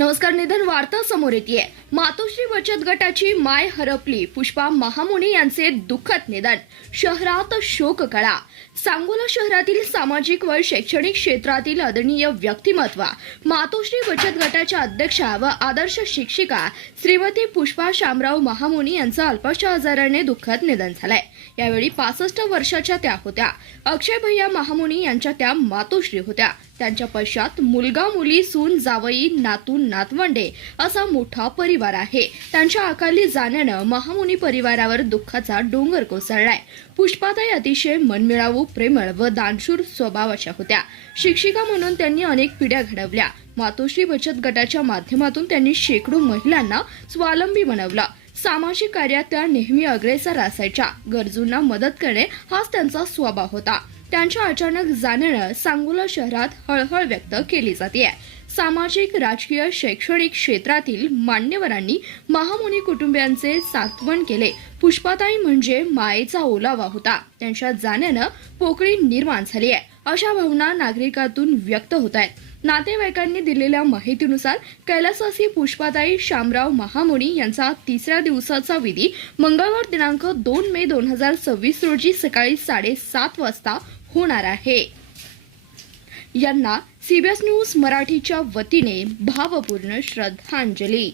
नमस्कार. निधन वार्ता समोर येते. मातोश्री बचत गटाची माय हरपली. पुष्पा महामुनी यांचे दुःखद निधन. शहरात शोककळा. सांगोला शहरातील सामाजिक व शैक्षणिक क्षेत्रातील आदरणीय व्यक्तिमत्व, मातोश्री बचत गटाच्या अध्यक्षा व आदर्श शिक्षिका श्रीमती पुष्पा शामराव महामुनी यांचं अल्पशा आजाराने दुःखद निधन झालंय. यावेळी 65 वर्षाच्या त्या होत्या. अक्षय भैया महामुनी यांच्या त्या मातोश्री होत्या. त्यांच्या पश्चात मुलगा, मुली, सून, जावई, नातू, नातवंडे असा मोठा परिवार आहे. त्यांच्या अकाली जाण्यानं महामुनी परिवारावर दुःखाचा डोंगर कोसळलाय. पुष्पाताई अतिशय मनमिळावू, प्रेमळ व दानशूर स्वभावाच्या होत्या. शिक्षिका म्हणून त्यांनी अनेक पिढ्या घडवल्या. मातोश्री बचत गटाच्या माध्यमातून त्यांनी शेकडो महिलांना स्वावलंबी बनवलं. सामाजिक कार्यात त्या नेहमी अग्रेसर असायच्या. गरजूंना मदत करणे हाच त्यांचा स्वभाव होता. त्यांच्या अचानक जाण्यानं सांगोला शहरात हळहळ व्यक्त केली जाते. सामाजिक, राजकीय, शैक्षणिक क्षेत्रातील मान्यवरांनी महामुनी कुटुंबियांचे सांत्वन केले. पुष्पाताई म्हणजे मायेचा ओलावा होता. त्यांच्या जाण्यानं पोकळी निर्माण झाली आहे, अशा भावना नागरिकातून व्यक्त होत आहेत. नातेवाईकांनी दिलेल्या माहितीनुसार कैलासवासी पुष्पाताई शामराव महामुनी यांचा 3ऱ्या दिवसाचा विधी मंगळवार दिनांक 2 मे 2026 रोजी सकाळी 7:30 वाजता होणार आहे. यांना सीबीएस न्यूज मराठीच्या वतीने भावपूर्ण श्रद्धांजली.